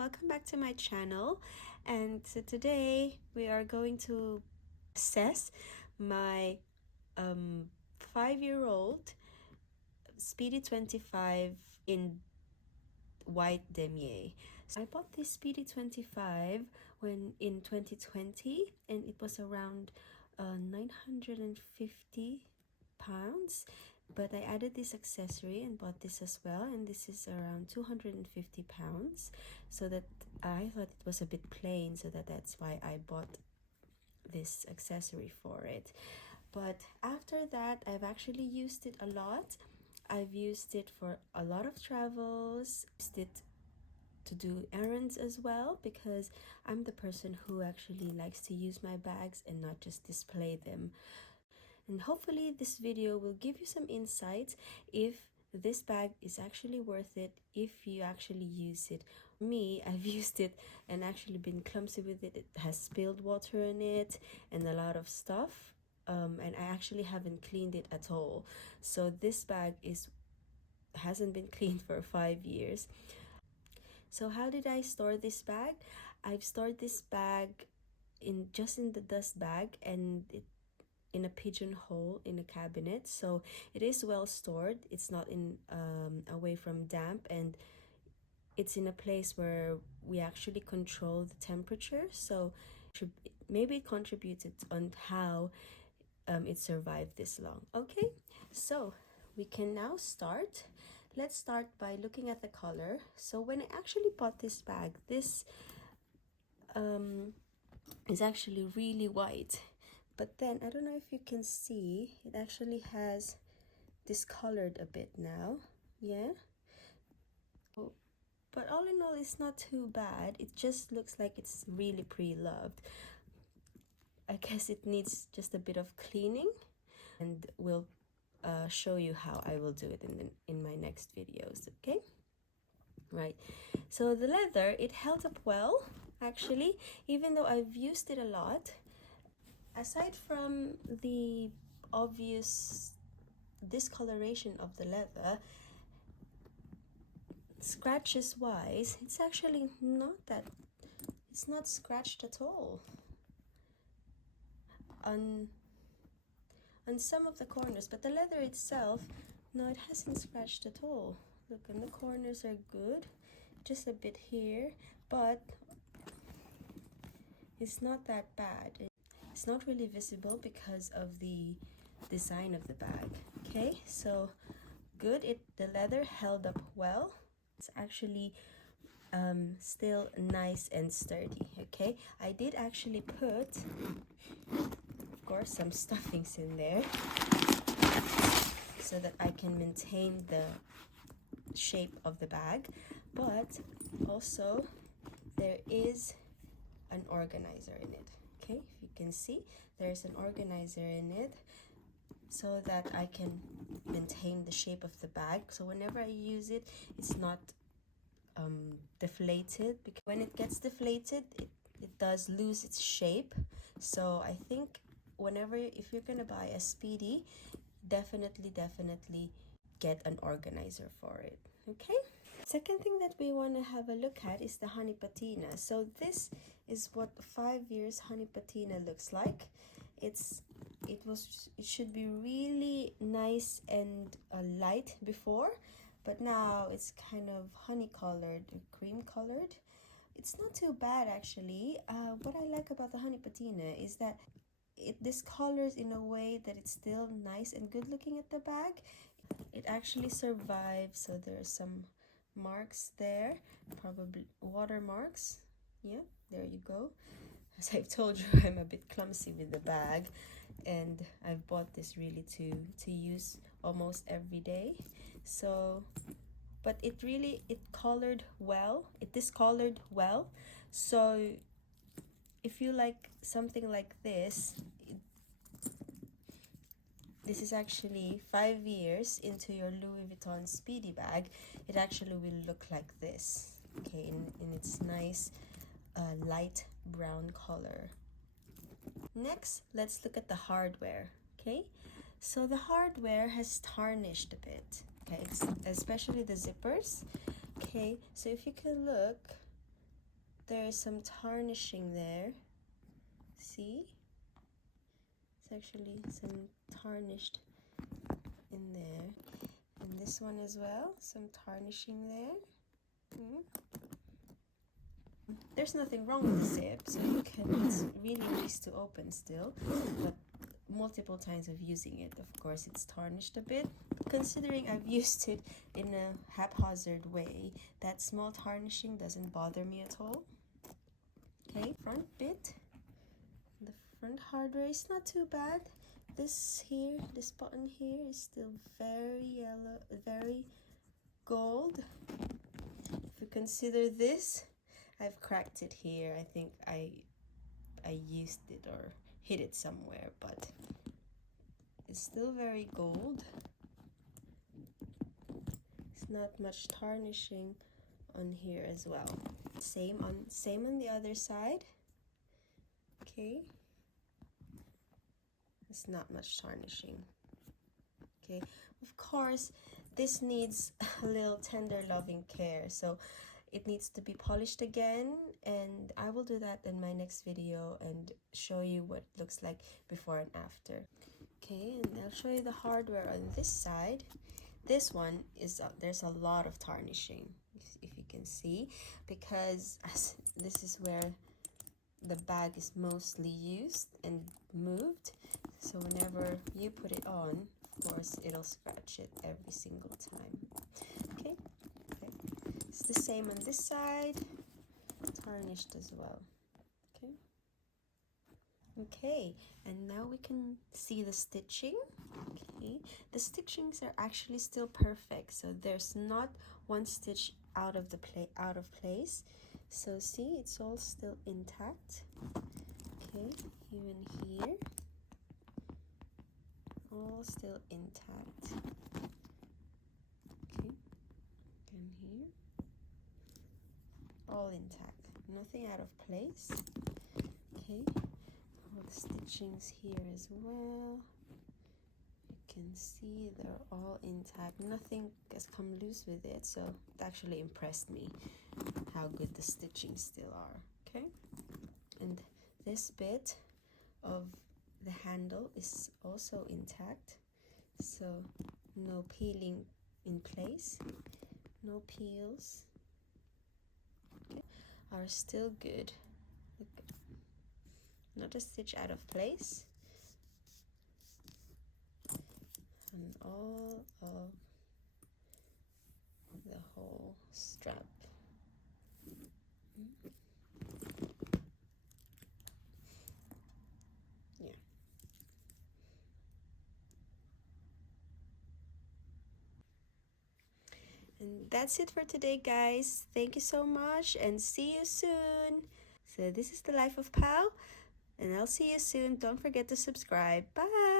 welcome back to my channel. And so today we are going to assess my 5-year-old Speedy 25 in white damier. So I bought this Speedy 25 when in 2020 and it was around 950 pounds, but I added this accessory and bought this as well, and this is around 250 pounds, so that I thought it was a bit plain, so that's why I bought this accessory for it. But after that, I've actually used it a lot. I've used it for a lot of travels, used it to do errands as well, because I'm the person who actually likes to use my bags and not just display them. And hopefully this video will give you some insights if this bag is actually worth it if you actually use it. Me, I've used it and actually been clumsy with it. It has spilled water in it and a lot of stuff, and I actually haven't cleaned it at all. So this bag hasn't been cleaned for 5 years. So how did I store this bag? I've stored this bag just in the dust bag, and in a pigeonhole in a cabinet, so it is well stored. It's not in away from damp, and it's in a place where we actually control the temperature, so maybe it contributed on how it survived this long. Okay, so we can now start. Let's start by looking at the color. So when I actually bought this bag, this is actually really white, but then I don't know if you can see, it actually has discolored a bit now. Yeah, but all in all, it's not too bad. It just looks like it's really pre-loved. I guess it needs just a bit of cleaning, and we'll show you how I will do it in my next videos. Okay, right, so the leather, it held up well actually, even though I've used it a lot. Aside from the obvious discoloration of the leather, scratches wise, it's actually it's not scratched at all. On some of the corners, but the leather itself, no, it hasn't scratched at all. Look, and the corners are good, just a bit here, but it's not that bad. It's not really visible because of the design of the bag. Okay, so good. The leather held up well. It's actually still nice and sturdy. Okay, I did actually put, of course, some stuffings in there so that I can maintain the shape of the bag, but also there is an organizer in it. Okay, if you can see, there's an organizer in it so that I can maintain the shape of the bag. So whenever I use it, it's not deflated, because when it gets deflated, it does lose its shape. So I think if you're gonna buy a Speedy, definitely get an organizer for it. Okay, second thing that we want to have a look at is the honey patina. So this is what 5 years honey patina looks like. It should be really nice and light before, but now it's kind of honey colored, cream colored. It's not too bad actually. What I like about the honey patina is that it discolors in a way that it's still nice and good looking at the bag. It actually survives, so there are some marks there, probably water marks. Yeah, there you go. As I've told you, I'm a bit clumsy with the bag, and I've bought this really to use almost every day. So, but it colored well, it discolored well. So if you like something like this, this is actually 5 years into your Louis Vuitton Speedy bag, it actually will look like this. Okay, in its nice light brown color. Next, let's look at the hardware. Okay, so the hardware has tarnished a bit. Okay, especially the zippers. Okay, so if you can look, there is some tarnishing there. See? It's actually some tarnished in there. And this one as well, some tarnishing there. There's nothing wrong with the zip, so you can, it's really easy to open still, but multiple times of using it, of course, it's tarnished a bit. Considering I've used it in a haphazard way, that small tarnishing doesn't bother me at all. Okay, front bit. The front hardware is not too bad. This here, this button here is still very yellow, very gold. If you consider this, I've cracked it here. I think I used it or hit it somewhere, but it's still very gold. It's not much tarnishing on here as well. Same on the other side. Okay. It's not much tarnishing. Okay. Of course, this needs a little tender loving care, so it needs to be polished again, and I will do that in my next video and show you what it looks like before and after. Okay, and I'll show you the hardware on this side. This one is there's a lot of tarnishing, if you can see, because this is where the bag is mostly used and moved, so whenever you put it on, of course it'll scratch it every single time. Okay, it's the same on this side, tarnished as well. Okay, and now we can see the stitching. Okay, the stitchings are actually still perfect, so there's not one stitch out of place. So see, it's all still intact. Okay, even here, all still intact. Okay, and here, all intact, nothing out of place. Okay, all the stitchings here as well. You can see they're all intact, nothing has come loose with it, so it actually impressed me how good the stitchings still are. Okay, and this bit of the handle is also intact, so no peeling in place, no peels. Okay, are still good. Look, not a stitch out of place, and all of the whole strap. Yeah. And that's it for today, guys. Thank you so much and see you soon. So this is the Life of Pal, and I'll see you soon. Don't forget to subscribe. Bye.